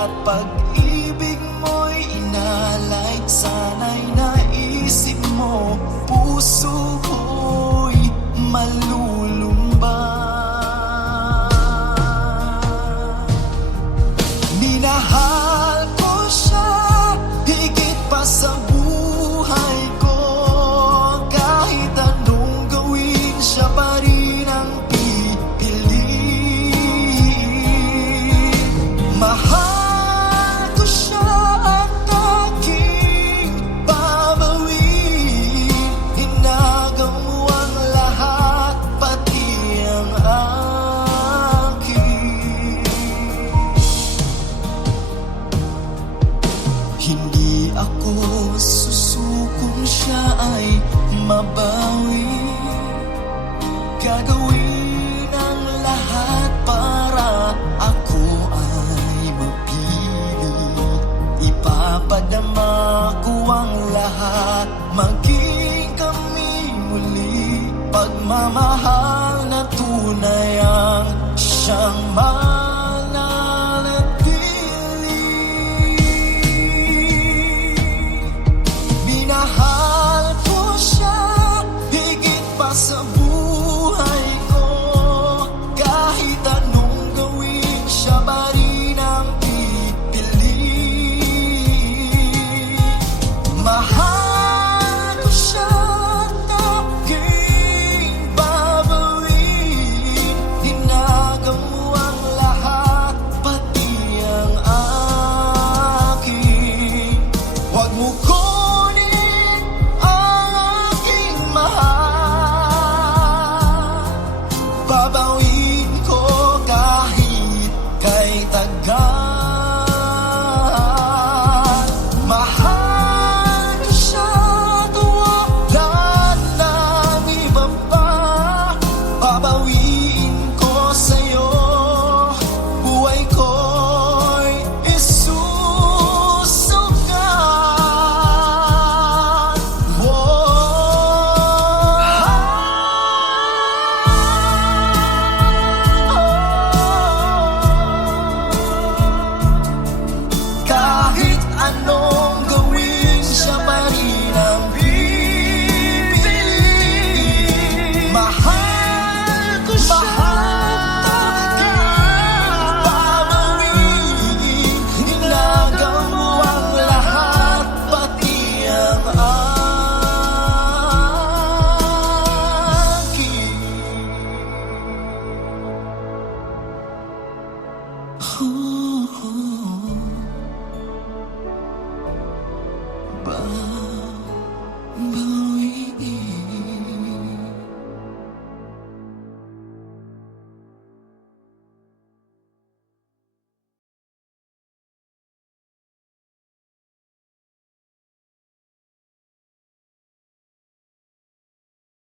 At pag-ibig mo'y inalay, sana'y naisip mo, puso ko'y malulumba. Minahal ko siya higit pa sa buhay ko, kahit anong gawin siya pa rin ang pipiliin. Mahal ko siya at aking babawin, inagaw mo ang lahat, pati ang akin. Hindi ako susukong siya ay mabawi, gagawin